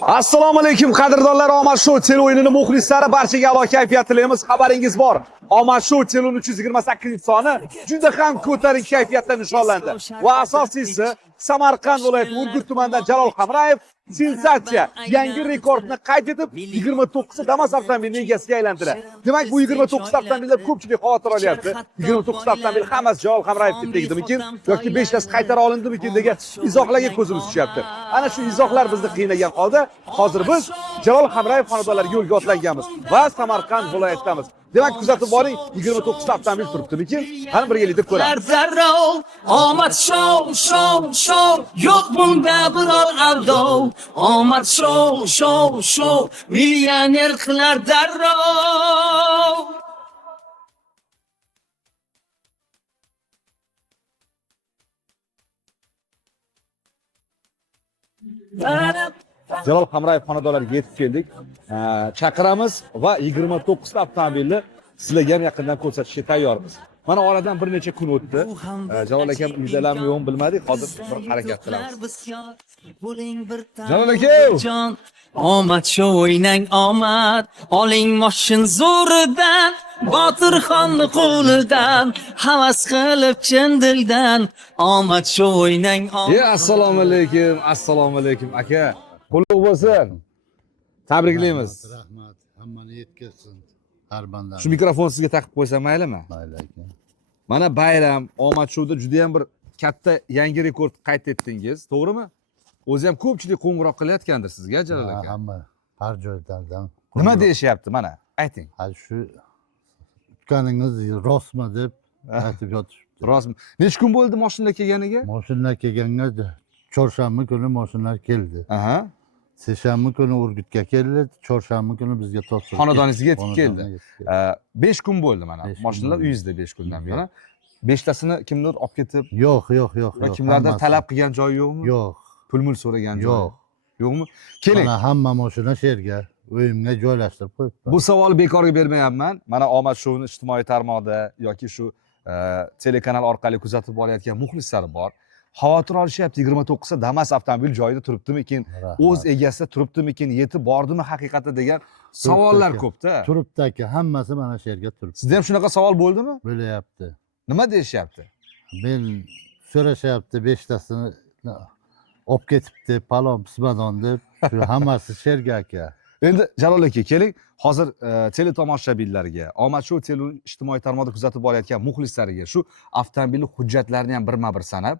Assalomu alaykum qadrdonlar, Omad Show tele o'yinini muxlislari, barchaga a'lo kayfiyat tilaymiz. Xabaringiz bor. Omad Show tele 328-soni juda ham ko'tarinki kayfiyatda nishonlandi. Va asosiysi Samarqand viloyati Urgut tumanidan Jalol Hamrayev sensatsiya yangi rekordni qayd etib 29 Damas avtomobilining egasiga aylantirdi. Demak, bu 29 avtomobilda ko'pchilik xavotir olyapti. 29 avtomobil hammasi Jalol Hamrayevga tegdimikin yoki 5 tasi qaytara olindimikin degan izohlarga ko'zimiz tushyapti. Ana shu izohlar bizni qiynagan holda hozir biz Jalol Hamrayev xonadonlariga yo'lga otlanganmiz va Samarqand viloyatidamiz. Demak, kuzatib boring, 29 avtomobil turibdimikin? Qani birgalikda ko'ramiz. Omad show, yo'q bunda biror aldov. Omad show, millioner qilar darrov. Jalol Hamrayev xonadonlariga yetib keldik. Chaqiramiz va 29 ta avtomobilni sizlarga ham yaqindan ko'rsatishga tayyormiz. Mana oradan bir necha kun o'tdi. Jalol akam uydalarmi yo'qmi bilmadik. Hozir bir harakat qilamiz. Jalol aka! Omad show o'ynang omad, oling moshin zo'ridan, Botirxonni qo'lidan, havas qilib chin dildan. Omad show o'ynang omad. Assalomu alaykum aka. Qutlug' bo'lsin. Tabriklaymiz. Rahmat, hammani yetkazsin. Har bandani. Shu mikrofonni sizga taqib qo'ysam maylimi? Mayli aka. Mana bayram, Omad Showda juda ham bir katta yangi rekord qayd etdingiz, to'g'rimi? O'zi ham ko'pchilik qo'ng'iroq qilayotgandir sizga, Jalol aka. Hamma har joylardan. Nima deyishyapti mana? Ayting. Ha shu tutganingiz rostmi deb aytib yotishibdi. Rostmi? Necha kun bo'ldi mashina kelganiga? Mashina kelganga chorshanba kuni mashinalar keldi. Aha. Seshanba kuni Urgutga keldi, chorshanba kuni bizga topshirdi. Xonadoningizga yetib keldi. 5 kun bo'ldi mana. Mashinalar uyingizda 5 kundan beri. 5 tasini kimdir olib ketib? Yo'q. Va kimlardir talab qilgan joyi yo'qmi? Yo'q. Pul so'ragan joyi? Yo'q. Yo'qmi? Keling. Mana hamma mashina sherga uyimga joylashtirib qo'yibman. Bu savolni bekorga bermayapman. Mana Omad Showni ijtimoiy tarmoqda yoki shu telekanal orqali kuzatib borayotgan muxlislar bor. Xavotir olishyapti, 29 ta Damas avtomobil joyida turibdimikin, o'z egasida turibdimikin, yetib bordimi haqiqatda degan savollar ko'p-da. Turibdi aka, hammasi mana shu yerga turibdi. Sizda ham shunaqa savol bo'ldimi? Bo'layapti. Nima deyishyapti? Men so'rashyapti 5 tasini olib ketibdi, palon pismadon deb. Shu hammasi sherga aka. Endi Jalol aka, keling, hozir tele tomoshabinlarga, Omad Show tele ijtimoiy tarmoqda kuzatib borayotgan muxlislarga shu avtomobilning hujjatlarini ham birma-bir sanab,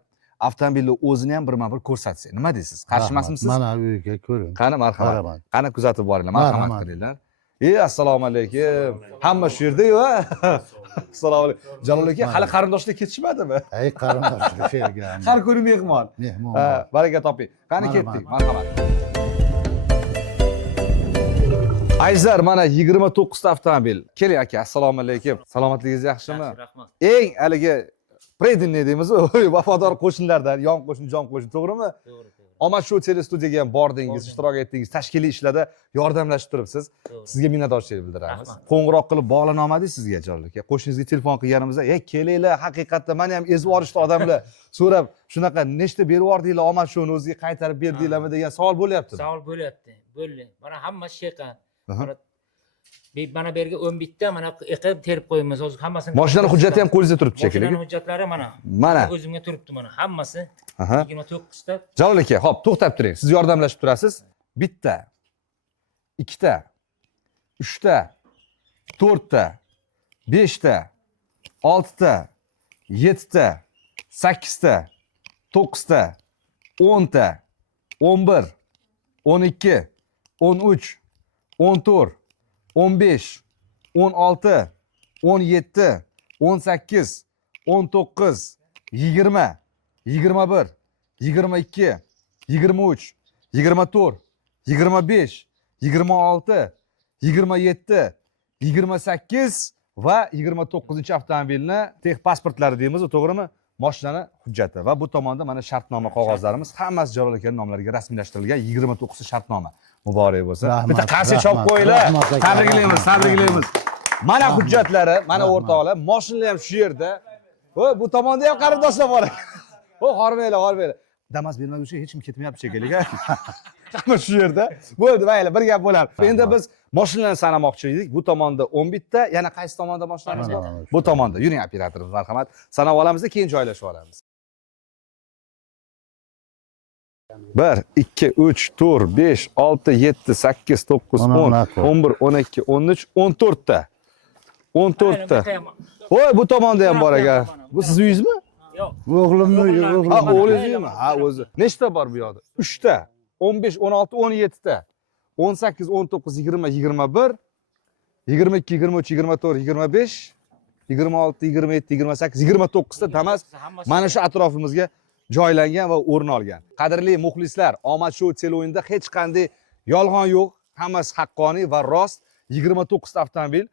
avtomobilni o'zini ham birma-bir ko'rsatsak. Nima deysiz? Qarshi emasmisiz? Mana uyga ko'ring. Qani marhamat. Qani kuzatib boringlar, marhamat qilinglar. Assalomu alaykum. Hamma shu yerda-yu, ha? Assalomu alaykum. Jalol aka, hali qarindoshlar ketishmadimi? Ey qarindoshlar sherga. Har kuni mehmon. Mehmon. Baraka toping. Qani ketdik, marhamat. Ayzar, mana 29 ta avtomobil. Keling aka, assalomu alaykum. Salomatligingiz yaxshimi? Rahmat. Eng haligi predinniy deymiz, vafodor qo'shnilardan, yon qo'shni, jon qo'shni, to'g'rimi? To'g'ri. Omad Show telestudiyaga ham bordingiz, ishtirok etdingiz, tashkiliy ishlarda yordamlashib turibsiz. Sizga minnatdorchilik bildiramiz. Qo'ng'iroq qilib bog'lana olmadik sizga, Jalol aka. Qo'shningizga telefon qilganimizda, kelinglar, haqiqatda meni ham ezib yuborishdi odamlar. So'rab, shunaqa nechta berib yubordinglar, Omad Showni o'ziga qaytarib berdinglarmi degan savol bo'lyapti. Savol bo'lyapti. Bo'ldi. Mana hamma sheqa. Mana bu yerga 11 ta mana eqib terib qo'yamiz. Hozir hammasini. Mashinaning hujjati ham qo'lingizda turibdi shekilli. Mashinaning hujjatlari mana. Mana. O'zimga turibdi mana. Hammasi 29 ta. Jalol aka, hop, to'xtab turing. Siz yordamlashib turasiz. 1 ta, 2 ta, 3 ta, 4 ta, 5 ta, 6 ta, 7 ta, 8 ta, 9 ta, 10 ta, 11, 12, 13, 14, 15, 16, 17, 18, 19, 20, 21, 22, 23, 24, 25, 26, 27, 28 va 29 avtomobilni texpasportlari deymiz, to'g'rimi? Mashinani hujjati va bu tomonda mana shartnoma qog'ozlarimiz hammasi Jalol akaning nomlariga rasmiylashtirilgan 29 ta shartnoma. Muborak bo'lsin. Bitta qarshi chop qo'yinglar. Tabriklaymiz. Mana hujjatlari, mana o'rtoqlar, mashinalar ham shu yerda. Bu tomonda ham qarindoshlar bor ekan. O hormanglar. Damas bermaguncha hech kim ketmayapti shekilli. Hamma shu yerda. Bo'ldi, mayli, bir gap bo'lar. Endi biz mashinalarni sanamoqchi edik. Bu tomonda 11 ta, yana qaysi tomonda mashinamiz bor? Bu tomonda. Yuring operatorimiz, marhamat. Sanab olamiz, keyin joylashib olamiz. 1 2 3 4 5 6 7 8 9 10 11 12 13 14 ta. 14 ta. Voy, bu tomonda ham bor ekan. Bu siz uyingizmi? Yo'q. O'g'limni Ha, o'g'lingizmi? Ha, o'zi. Nechta bor bu yoqda? 3 ta. 15 16 17 ta. 18 19 20 21 22 23 24 25 26 27 28 29 ta Damas mana shu atrofimizga joylangan va o'rin olgan. Qadrli muxlislar, Omad Show teleo'yinida hech qanday yolg'on yo'q, hammasi haqqoniy va rost. 29 ta avtomobil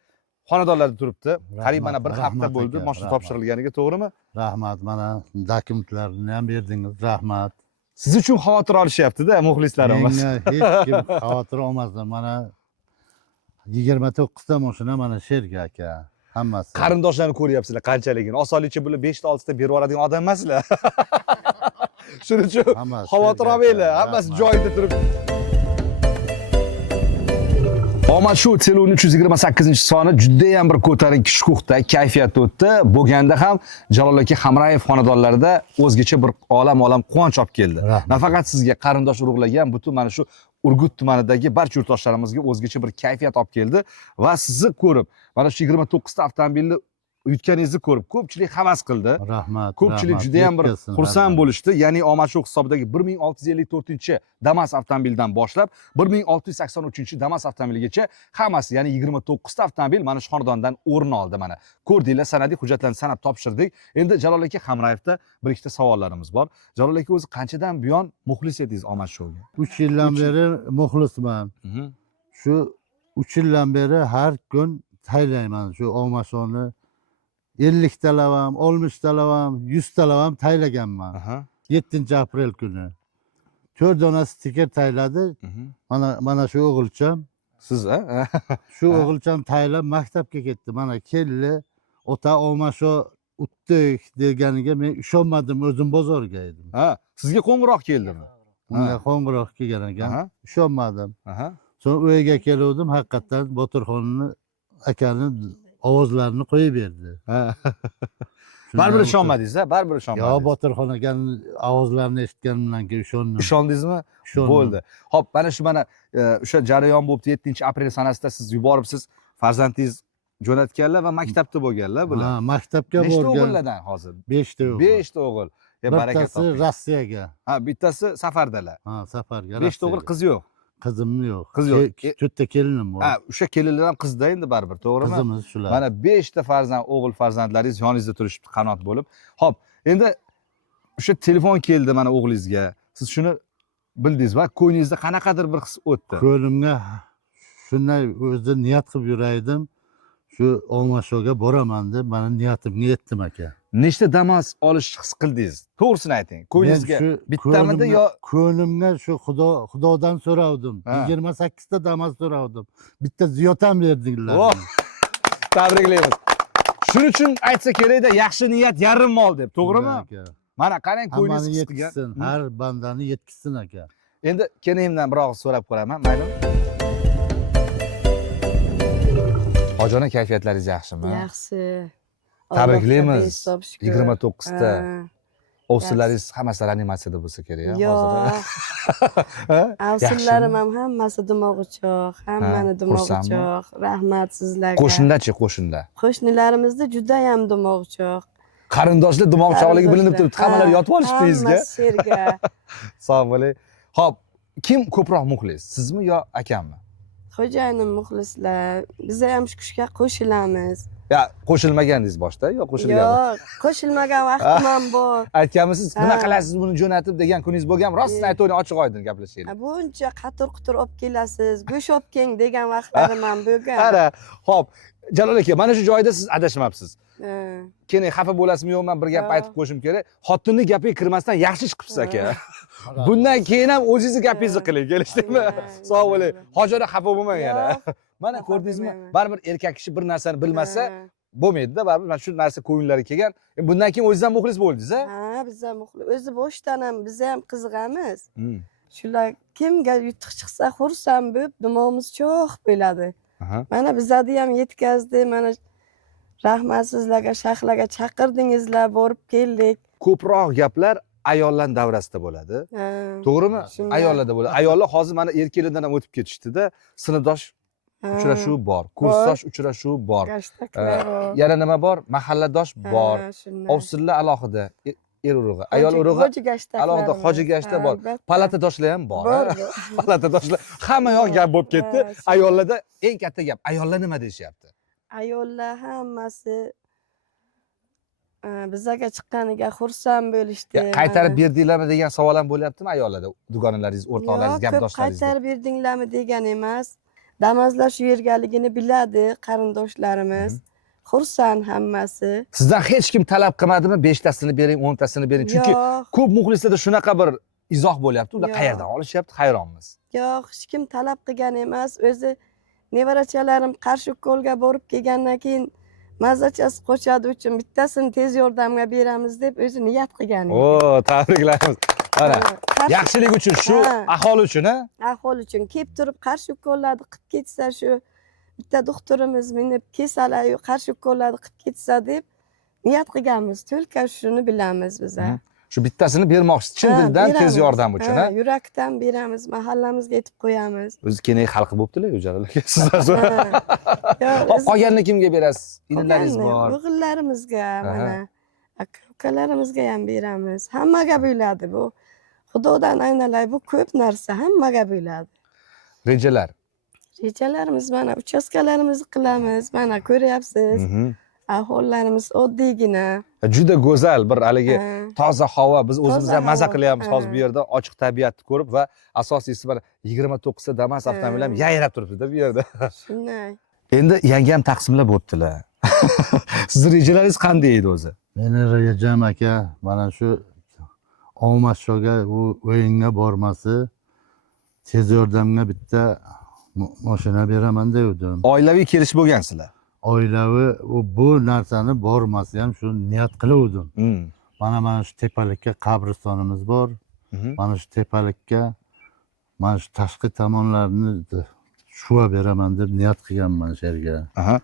xonadonlarda turibdi. Qariyb mana bir hafta bo'ldi mashina topshirilganiga, to'g'rimi? Rahmat, mana dokumentlarni ham berdingiz. Rahmat. Siz uchun xavotir olishyapti-da muxlislarimiz. Menga hech kim xavotir olmasin. Mana 29 ta mashina mana sherga aka. Hammasi. Qarindoshlarni ko'ryapsizlar qanchaligini. Osonlikcha bular 5 ta 6 ta berib yuboradigan odam emaslar. Shuning uchun xavotir olmanglar. Hammasi joyida turibdi. Omad Show televizion 328-soni juda ham bir ko'tarinki shukuhda, kayfiyatda o'tdi. Bo'lganda ham Jalol aka Hamrayev xonadonlarida o'zgacha bir olam quvonch olib keldi. Nafaqat sizga qarindosh urug'lagan butun mana shu Urgut tumanidagi barcha yurtdoshlarimizga o'zgacha bir kayfiyat olib keldi va sizni ko'rib, mana shu 29 ta avtomobilni yutganingizni ko'rib ko'pchilik havas qildi. Rahmat. Ko'pchilik juda ham bir xursand bo'lishdi. Ya'ni Omad Show hisobidagi 1654-Damas avtomobilidan boshlab 1683 Damas avtomobiligacha hammasi, ya'ni 29 ta avtomobil mana shu xonadondan o'rin oldi mana. Ko'rdinglar, sanadiy hujjatlarni sanab topshirdik. Endi Jalol aka Hamrayevda bir ikkita savollarimiz bor. Jalol aka o'zi qanchadan buyon muxlis edingiz Omad Showga? 3 yildan beri muxlisman. Shu 3 yildan beri har kun taylayman shu Omad Showni. 50 talavam, 60 talavam, 100 talavam taylaganman. 7 aprel kuni. 4 dona stiker tayladi. Mana shu o'g'ilcham. Siz a? Shu o'g'ilcham taylab maktabga ketdi. Mana keldi. Ota Omad Show utdik deganiga men ishonmadim, o'zim bozorga edim. Ha, sizga qo'ng'iroq keldimi? Unga qo'ng'iroq kelgan ekan. Ishonmadim. So'ng uyga keldim, haqiqatan Boturxonni akani ovozlarini qo'yib berdi. Baribir ishonmadingiz-a? Baribir ishonmadingiz. Yo, Boturxon akaning ovozlarini eshitganimdan keyin ishondim. Ishondingizmi? Bo'ldi. Xo'p, mana o'sha jarayon bo'libdi, 7-aprel sanasida siz yuboribsiz, farzandingiz jo'natganlar va maktabda bo'lganlar bular. Ha, maktabga borgan. Nechta o'g'illardan hozir? 5 ta o'g'il. 5 ta o'g'il. Baraka toping. Bittasi Rossiyaga. Ha, bittasi safardalar. Ha, safarga. 5 ta o'g'il, qiz yo'q. Qizim yo'q. Qiz yo'q. 4 ta kelinim bor. Ha, o'sha kelinlar ham qizda endi baribir, to'g'rimi? Qizimiz shular. Mana 5 ta farzand, o'g'il farzandlaringiz yoningizda turishibdi, qanot bo'lib. Xo'p, endi o'sha telefon keldi mana o'g'lingizga. Siz shuni bildingiz va ko'nglingizda qanaqadir bir his o'tdi? Ko'nglimga shunday o'zi niyat qilib yuraydim. Shu Omad Showga boraman deb mana niyatimga yetdim aka. Nechta Damas olish his qildingiz? To'g'risini ayting. Ko'ngingizga bittamidi yo ko'nglimga shu Xudodan so'ravdim. 28 ta Damas so'ravdim. Bitta ziyotam berdinglar. Tabriklaymiz. Shuning uchun aytsa kerak-da, yaxshi niyat yarim mol deb, to'g'rimi? Mana qarang, ko'nglingiz his qilgan. Har bandani yetkizsin aka. Endi kenayimdan bir og'iz so'rab ko'raman, maylimi? Hojona kayfiyatlaringiz yaxshimi? Yaxshi. Tabriklaymiz. 29 ta. Ovsinlaringiz hammasi reanimatsiyada bo'lsa kerak, hozir. Ovsinlarim ham hammasi dimog'ichoq, hammani dimog'ichoq. Rahmat sizlarga. Qo'shnidachi, qo'shinda? Qo'shnilarimizda juda ham dimog'ichoq. Qarindoshlar dimog'ichoqligi bilinib turibdi. Hammalar yotib olishibdi sizga. Hammasi sherga. Sog' bo'ling. Xo'p, kim ko'proq muxlis? Sizmi yo akammi? Xo'jayinim muxlislar. Biz ham shu kuchga qo'shilamiz. Ya, qo'shilmagandingiz boshda yo qo'shilganmi? Yo'q, qo'shilmagan vaqtim ham bor. Aytganmisiz, nima qilasiz buni jo'natib degan kuningiz bo'lganmi? Rostini aytavering, ochiq oydin gaplashaylik. Buncha qatur-qutur olib kelasiz, go'sht olib keling degan vaqtlarim ham bo'lgan. Qara, xo'p, Jalol aka, mana shu joyda siz adashmabsiz. Keyin xafa bo'lasizmi yo'qmi, bir gap aytib qo'yishim kerak. Xotinning gapiga kirmasdan yaxshi ish qilibsiz aka. Bundan keyin ham o'zingizni gapingizni qiling, kelishdikmi? Sog' bo'ling. Hojona xafa bo'lmang yana. Mana ko'rdingizmi? Baribir erkak kishi bir narsani bilmasa, bo'lmaydi-da, baribir mana shu narsa ko'ngillariga kelgan. Bundan keyin o'zingiz ham muxlis bo'ldingiz, a? Ha, biz ham o'zi boshdan ham biz ham qiziqamiz. Hmm. Shular kimga yutuq chiqsa xursand bo'lib, dumomiz cho'q bo'ladi. Aha. Mana bizlarni ham yetkazdi, mana rahmat sizlarga, shayxlarga chaqirdingizlar, borib keldik. Ko'proq gaplar ayollar davrasida bo'ladi. Ha. To'g'rimi? Shunday. Ayollarda bo'ladi. Ayollar hozir mana erkaklardan ham o'tib ketishdi-da, sinfdosh Ha. uchrashuvi bor, kursdosh uchrashuvi bor. Gashtaklar bor. Yana nima bor? Mahalladosh bor. Ha, shunday. Ovsinlar alohida, er urug'i, ayol urug'i Hoji gashtaklar. alohida, hoji gashta bor. Palatadoshlar ham bor. Bor. Palatadoshlar hamma yoq gap bo'lib ketdi. Ha, shunday. Ayollarda eng katta gap, ayollar nima deyishyapti? Ayollar hammasi bizlarga chiqqaniga xursand bo'lishdi. Qaytarib berdinglarmi degan savol ham bo'lyaptimi ayollarda? Dugonalaringiz, o'rtoqlaringiz, Yo'q, ko'p gapdoshlaringiz? qaytarib berdinglarmi degan emas. Damazlar shu yergaligini biladi qarindoshlarimiz. Xursand hammasi. Sizdan hech kim talab qilmadimi? 5tasini bering, 10tasini bering. Chunki Yo'q, ko'p muxlislarda shunaqa bir izoh bo'lyapti. Ular Yo'q. qayerdan olishyapti? Hayronmiz. yo'q, hech kim talab qilgan emas. O'zi nevarachalarim Qarshi ko'lga borib kelgandan keyin mazachasi qochadi uchun bittasini tez yordamga beramiz deb o'zi niyat qilgan edi. O, tabriklaymiz. Mana, Qarshi- yaxshilik uchun shu, Ha. aholi uchun, ha? ahvol uchun kelib turib Qarshi ko'llarni qilib ketsa shu bitta doktorimiz minib kesalayu Qarshi ko'llarni qilib ketsa deb niyat qilganmiz. To'lka shuni bilamiz biz. Mhm. Shu bittasini bermoqchisiz, chin dildan tez beramiz. yordam uchun, ha? Yurakdan beramiz, mahallamizga yetib qo'yamiz. O'zi keyin xalqi bo'ptilar, ujalarga. Sizdan so'ra. Yo'q, Qolganini kimga berasiz? Inalaringiz qolganini bor. o'g'illarimizga, Aha. mana aka ukalarimizga ham beramiz. Hammaga bo'ladi bu. Xudodan aynalay, bu ko'p narsa hammaga bo'ladi. Rejalar. Rejalarimiz mana uchastkalarimizni qilamiz. Mana ko'ryapsiz. Mhm. Ahvollarimiz oddiygina. Juda go'zal bir haligi Ha. toza havo. Biz o'zimiz ham Toza maza havo, qilyapmiz ha. hozir bu yerda ochiq tabiatni ko'rib va asosiysi mana 29 ta Damas Ha. avtomobili ham yayrab turibdi-da bu yerda. Shunday. Endi yangi ham taqsimlab o'tdilar. Sizning rejalaringiz qanday edi o'zi? Meni rejam aka mana shu Olmashshoga u o'yinga bormasi tez yordamga bitta mashina beraman devdim. Oilaviy kelish bo'lgansizlar. Oilaviy bu narsani bormasi ham shu niyat qiluvdim. Hmm. Mana shu tepalikka qabristonimiz bor. Mhm. Mana shu tepalikka mana shu tashqi tomonlarini shuva beraman deb niyat qilganman shu yerga. Aha.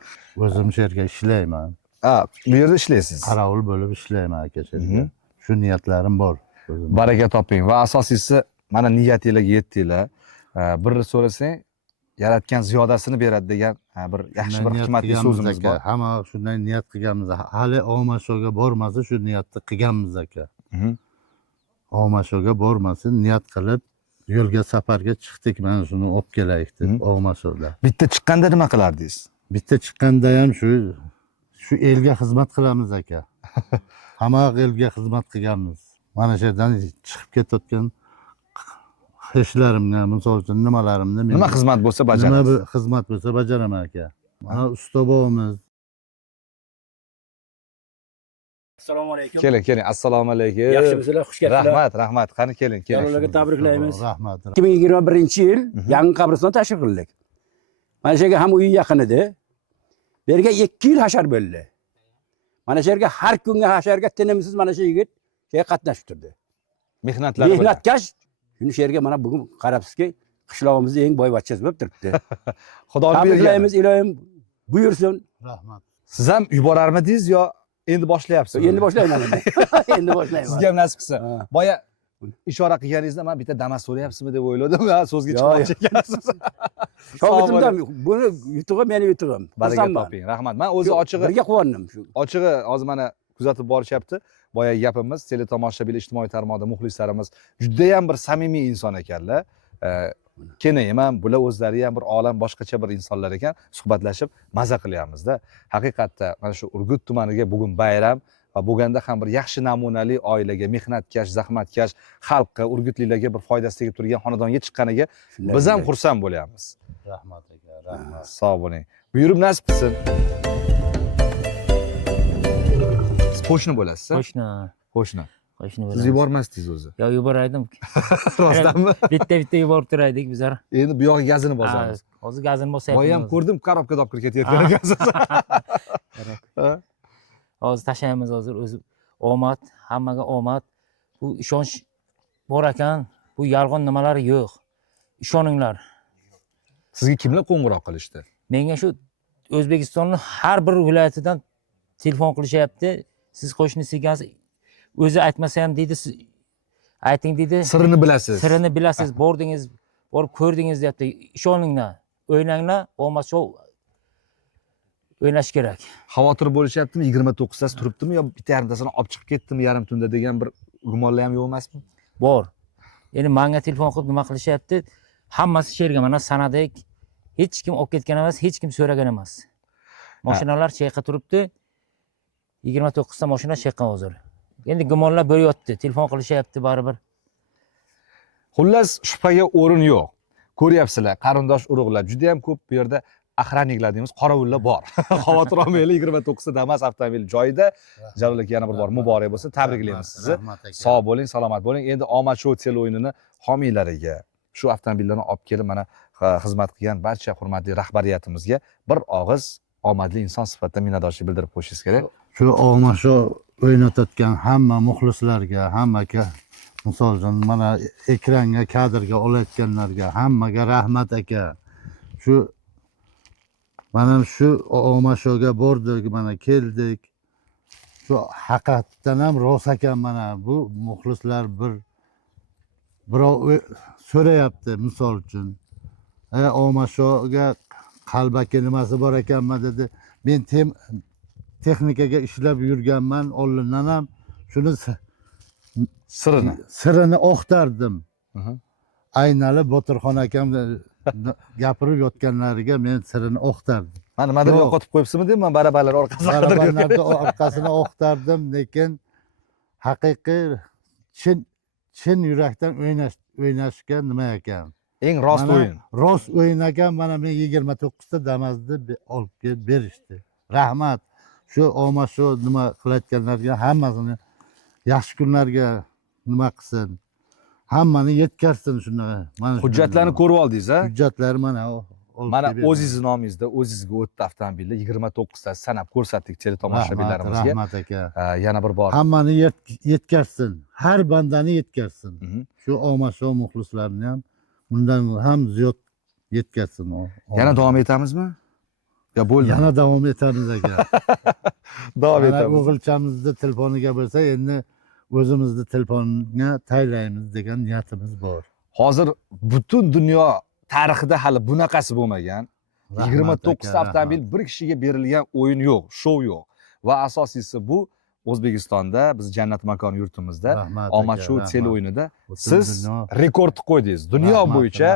O'zim shu yerga ishlayman. Ha, bu yerda ishlaysiz. Qarovul bo'lib ishlayman aka shu yerga. Shu niyatlarim bor. o'zim. Baraka toping va asosiysi mana niyatingizga yetdinglar. Birni so'rasang, yaratgan ziyodasini beradi degan bir yaxshi bir Niyat hikmatli qilganmiz so'zimiz aka. bor. Hamma shunday niyat qilganmiz. Hali Olmashshoga bormasa shu niyatni qilganmiz aka. Mhm. Olmashshoga bormasin niyat qilib yo'lga safarga chiqdik. Mana shuni olib kelaylik deb Olmashshoda. Bitta chiqqanda nima qilardingiz? Bitta chiqqanda ham shu elga xizmat qilamiz aka. Hamma elga xizmat qilganmiz. Mana shu yerdan chiqib ketayotgan ishlarimni, misol uchun nimalarimni Nima xizmat bo'lsa nima bajarasiz. bir xizmat bo'lsa bajaraman aka. Mana ustobimiz. Assalomu alaykum. Keling. Assalomu alaykum. Yaxshimisizlar? Xush kelibsizlar. Rahmat. Qani keling. Jalolaga tabriklaymiz. Rahmat. 2021-yil yangi qabriston tashkil qildik. Mana shu yerga ham uyi yaqin edi. Bu yerga 2 yil hashar bo'ldi. Mana shu yerga har kunga hasharga tinimsiz mana shu yigit yerga qatnashib turdi. Mehnatlari bilan. Mehnatkash. Shuni shu yerga mana bugun qarabsizki, qishlog'imizda eng boyvachchasi bo'lib turibdi. Xudoning bergani. Tabriklaymiz, ilohim buyursin. Rahmat. Siz ham yuborarmidingiz yo endi boshlayapsizmi? Endi boshlayman endi. Endi boshlayman. Sizga ham nasib qilsa. Ha. Boya ishora qilganingizda men bitta Damas so'rayapsizmi deb o'yladim. Ha, so'zga Yo'q, chiqmoqchi ekansiz. Shogirdimdan buni yutug'im, meni yutug'im. Baraka Xursandman. toping. Rahmat. Men o'zi ochig'i Birga quvondim shu. ochig'i hozir mana kuzatib borishyapti. Boya gapimiz teletomoshabin ijtimoiy tarmoqda muxlislarimiz juda ham bir samimiy inson ekanlar. Keyin ham bular o'zlari ham bir olam boshqacha bir insonlar ekan, suhbatlashib maza qilyapmiz-da. Haqiqatda mana shu Urgut tumaniga bugun bayram va bo'lganda ham bir yaxshi namunali oilaga, mehnatkash, zahmatkash xalqqa, urgutlilarga bir foydasi tegib turgan xonadonga chiqqaniga biz ham xursand bo'lyapmiz. Rahmat aka. Rahmat. Sog' bo'ling. Buyurib nasib qilsin. Siz qo'shni bo'lasiz-a? Qo'shni. Qo'shni. qo'shni Siz bo'lamiz. yubormasdingiz o'zi. Yo yuboraydim. Rostdanmi? Bitta yuborib turaydik bizlar. Endi bu yog'iga gazini bosamiz. Hozir gazini Boya bosyapmiz. ham ko'rdim, korobkada olib kirib ketayotgan ekansiz. Ha? Hozir tashlaymiz hozir o'zi omad, hammaga omad. Bu ishonch bor ekan, bu yolg'on nimalar yo'q. Ishoninglar. Sizga kimlar qo'ng'iroq qilishdi? Menga shu O'zbekistonning har bir viloyatidan telefon qilishyapti. Siz qo'shnisi ekansiz. O'zi aytmasa ham deydi, siz ayting deydi. Sirini bilasiz. Sirini bilasiz, bordingiz, borib ko'rdingiz deyapti. Ishoninglar, o'ynanglar, omad shu o'ynash kerak. Xavotir bo'lishyaptimi? 29 tasi turibdimi yo bitta yarimtasini olib chiqib ketdimi yarim tunda degan bir gumonlar ham yo'q emasmi? Bor. Endi menga telefon qilib nima qilishyapti? Hammasi sherga mana sanadik. Hech kim olib ketgan emas, hech kim so'ragan emas. Mashinalar chayqa turibdi. 29 ta mashina chayqan hozir. Endi gumonlar bo'lyapti, telefon qilishyapti baribir. Xullas, shubhaga o'rin yo'q. Ko'ryapsizlar, qarindosh urug'lar juda ham ko'p bu yerda axranniklar deymiz, qorovullar bor. Xavotir olmanglar, 29 ta Damas avtomobil joyida. Jalol aka yana bir bor muborak bo'lsin. Tabriklaymiz sizni. Sog' bo'ling, salomat bo'ling. Endi Omad Show tele o'yinini homiylariga shu avtomobillarni olib kelib mana xizmat qilgan barcha hurmatli rahbariyatimizga bir og'iz omadli inson sifatida minnatdorchilik bildirib qo'yishingiz kerak. Shu Olmasho o'ynatayotgan hamma muxlislarga, hammaga, misol uchun mana ekranga, kadrga olayotganlarga hammaga rahmat aka. Shu mana shu Olmashoga bordik, mana keldik. Shu haqiqatdan ham rost ekan, mana bu muxlislar birov so'rayapti misol uchun. Olmashoga qalbaki nimasi bor ekanmi dedi. Men texnikaga ishlab yurganman, oldindan ham shuni sirini oqtardim. Aynali Botirxon akam gapirib yotganlariga men sirini oqtardim. Ha, nimadir yo'qotib qo'yibsizmi deyman, barabarlar orqasini. Barabarlarni orqasini oqtardim, lekin haqiqiy chin yurakdan o'ynashga nima ekan? Eng rost o'yin. Rost o'yin ekan. Mana men 29 ta Damas'ni olib kelib berishdi. Rahmat. Shu Olmasho nima qilayotganlarga hammasini yaxshi kunlarga nima qilsin. Hammani yetkazsin shuni. Mana Hujjatlarni ko'rib oldingiz, ha? Hujjatlar mana Mana o'zingiz nomingizda o'zingizga o'tdi avtomobillar 29 ta sanab ko'rsatdik teletomoshabinlarimizga. Rahmat aka. Yana bir bor. Hammani yetkazsin. Har bandani yetkazsin. Shu Olmasho muxlislarini ham bundan ham ziyod yetkazsin. Yana davom etamizmi? Yo bo'ldi. Yana davom etamiz aka. Davom etamiz. O'g'ilchamizni telefoniga bo'lsa, endi o'zimizni telefoniga taylaymiz degan niyatimiz bor. Hozir butun dunyo tarixida hali bunaqasi bo'lmagan. 29 ta avtomobil bir kishiga berilgan o'yin yo'q, shou yo'q. Va asosiysi bu O'zbekistonda, biz jannat makon yurtimizda Omad Show tele o'yinida siz rekord qo'ydingiz dunyo bo'yicha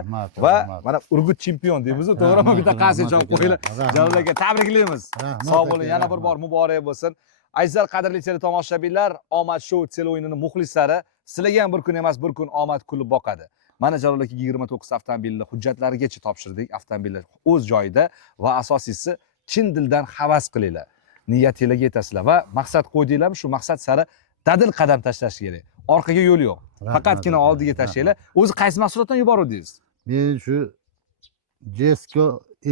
va mana Urgut chempion deymiz, to'g'rimi? Bitta qancha javob qo'yinglar. Jalol aka, tabriklaymiz. Sog' bo'ling, yana bir bor muborak bo'lsin. Azizlar, qadrli teletomoshabinlar, Omad Show tele o'yinini muxlislari, sizlarga ham bir kun emas, bir kun omad kulib boqadi. Mana Jalol aka 29 avtomobilni hujjatlarigacha topshirdik, avtomobillar o'z joyida va asosiysi chin dildan havas qilinglar. Niyatingizga yetasizlar va maqsad qo'ydinglarmi, shu maqsad sari dadil qadam tashlash kerak. Orqaga yo'l yo'q. Faqatgina oldiga tashlanglar. O'zi qaysi mahsulotdan yuboruvdingiz? Men shu Jesco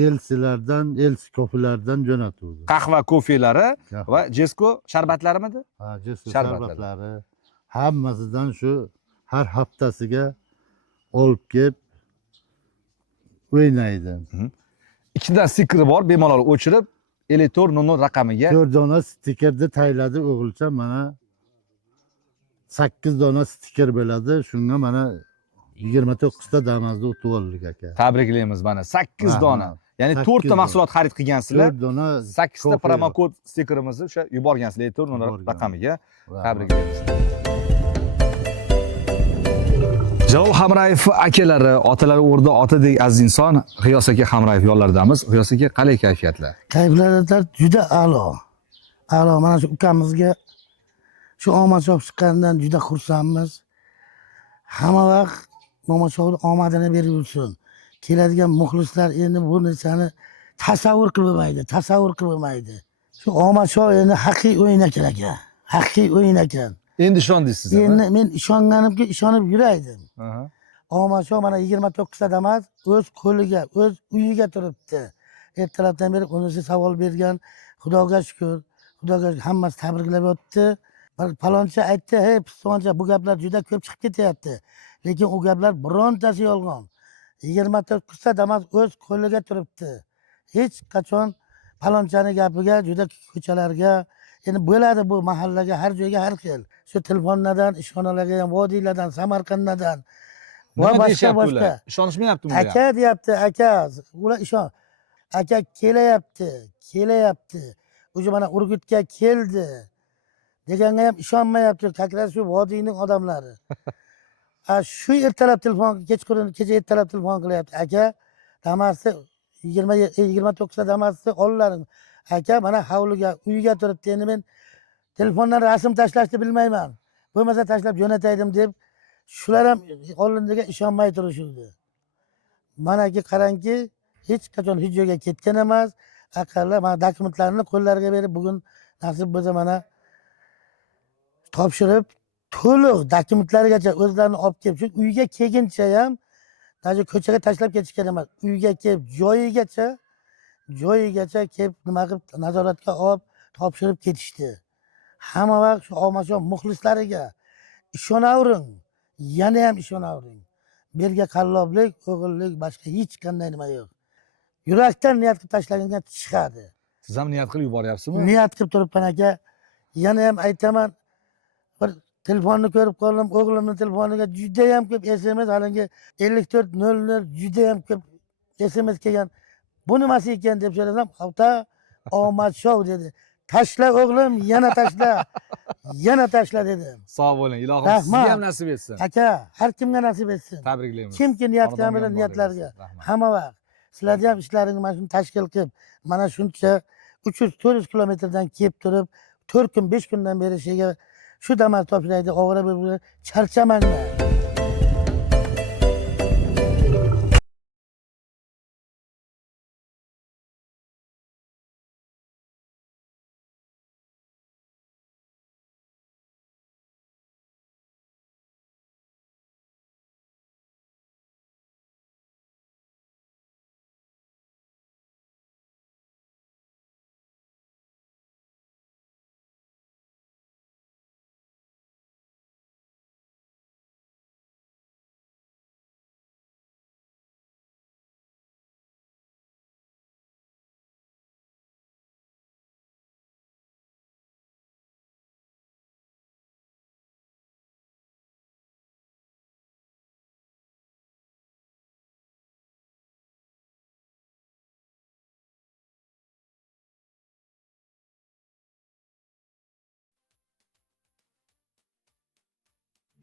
Elsilardan, Elsi kofilardan jo'natuvdim. Qahva kofelari va Jesco sharbatlarimidi? Ha, Jesco sharbatlari. Hammasidan shu har haftasiga olib kelib o'ynaydi. Ikkidan stikeri bor, bemalol o'chirib elektron no'nor raqamiga 4 dona stikerni tayladi o'g'ilcha, mana 8 dona stiker bo'ladi. Shunga mana 29 ta Damas'ni o'tib oldik aka. Tabriklaymiz mana 8 dona. Ya'ni 4 ta mahsulot xarid qilgansizlar. 4 dona 8 ta promokod stikerimizni o'sha yuborgansizlar elektron no'nor raqamiga. Tabriklaymiz. Jalol Hamrayev akalari, otalari o'rda otadek aziz inson G'iyos aka Hamrayev yonlaridamiz. G'iyos aka, qalay kayfiyatlar? Kayfiyatlar juda a'lo. A'lo. Mana shu ukamizga shu omad shoh chiqqanidan juda xursandmiz. Hamma vaqt omad shohning omadini berib yursin. Keladigan muxlislar endi bu narsani tasavvur qilmaydi. Shu omad shoh endi haqiqiy o'yin ekan aka. Haqiqiy o'yin ekan. Endi ishondingiz siz. Endi men ishonganimga ishonib yuraydim. Aha. Omasho mana 29 emas, o'z qo'liga, o'z uyiga turibdi. Ertalabdan beri unisi savol bergan. Xudoga shukr. Xudoga hammasi tabriklab o'tdi. Palonchi aytdi, "Hey, pistoncha, bu gaplar juda ko'p chiqib ketyapti." Lekin u gaplar birontasi yolg'on. 29 emas, o'z qo'liga turibdi. Hech qachon palonchani gapiga juda ko'chalarga, endi bo'ladi bu mahallaga, har joyga har xil. Shu telefonlardan, ishxonalarga ham, vodiylardan, Samarqanddan va Nima boshqa deyishyapti boshqa. ular? Ishonishmayapti bunga. Aka deyapti, aka. Ular ishon. Aka kelyapti, kelyapti. O'sha mana Urgutga keldi. Deganga ham ishonmayapti. Kaklar shu vodiyning odamlari. Shu ertalab telefon, kechqurun, kecha ertalab telefon qilyapti. Aka, Damas'ni 29 Damas'ni ollaring. Aka, mana hovliga, uyga turibdi. Endi men telefondan rasm tashlashni bilmayman. Bo'lmasa tashlab jo'nataydim deb, shular ham oldinga ishonmay turishdi. Manaki qarangki, hech qachon hech joyga ketgan emas. Aqallar mana dokumentlarni qo'llariga berib, bugun nasib bo'lsa mana topshirib, to'liq dokumentlarigacha o'zlarini olib kelib, shu uyga kelguncha ham даже ko'chaga tashlab ketishgan emas. Uyga kelib, joyigacha kelib nima qilib nazoratga olib topshirib ketishdi. Hamma vaqt shu Omasho muxlislariga ishonavering, yana ham ishonavering. Berga qalloblik, o'g'illik, boshqa hech qanday nima yo'q. Yurakdan niyat qilib tashlagandan chiqadi. Siz ham niyat qilib yuboryapsizmi? Niyat qilib turibman aka. Yana ham aytaman, bir telefonni ko'rib qoldim, o'g'limning telefoniga juda ham ko'p SMS, haligi 5400 juda ham ko'p SMS kelgan. Bu nimasi ekan deb so'rasam, "Ota, Omadshow" dedi. "Tashla o'g'lim, yana tashla. Yana tashla" dedim. Sog' bo'ling. Ilohim Rahmat. sizga ham nasib etsin. Aka, har kimga nasib etsin. Tabriklaymiz. Kimki niyat qilgan Xonadonga bilan ham niyatlarga. boramiz. Rahmat. Hamma vaqt. Sizlarni ham ishlaringizni mana shuni tashkil qilib, mana shuncha 300-400 kilometrdan kelib turib, 4 kun, 5 kundan beri shu Damas topshiraydi, ovora bo'lib charchamanglar.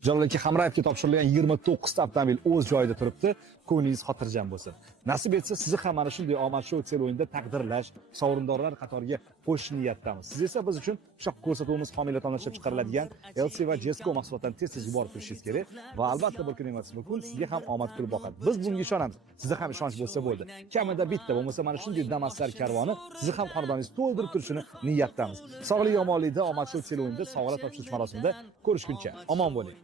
Jalol aka Hamrayevga topshirilgan 29 ta avtomobil o'z joyida turibdi. Ko'nglingiz xotirjam bo'lsin. Nasib etsa, sizni ham mana shunday omadshow sel o'yinida taqdirlash, sovrindorlar qatoriga qo'shish niyatdamiz. Siz esa biz uchun shu ko'rsatuvimiz homiylar tomonidan ishlab chiqariladigan LC va Jesco mahsulotlarini tez-tez yuborib turishingiz kerak va albatta bir kun emas, bir kun sizga ham omad kulib boqadi. Biz bunga ishonamiz. Sizda ham ishonch bo'lsa bo'ldi. Kamida bitta bo'lmasa mana shunday Damaslar karvoni sizni ham xonadoningizni to'ldirib turishini niyatdamiz. Sog'lik omonlikda omadshow sel o'yinida sovg'alar topshirish marosimida ko'rishguncha omon bo'ling.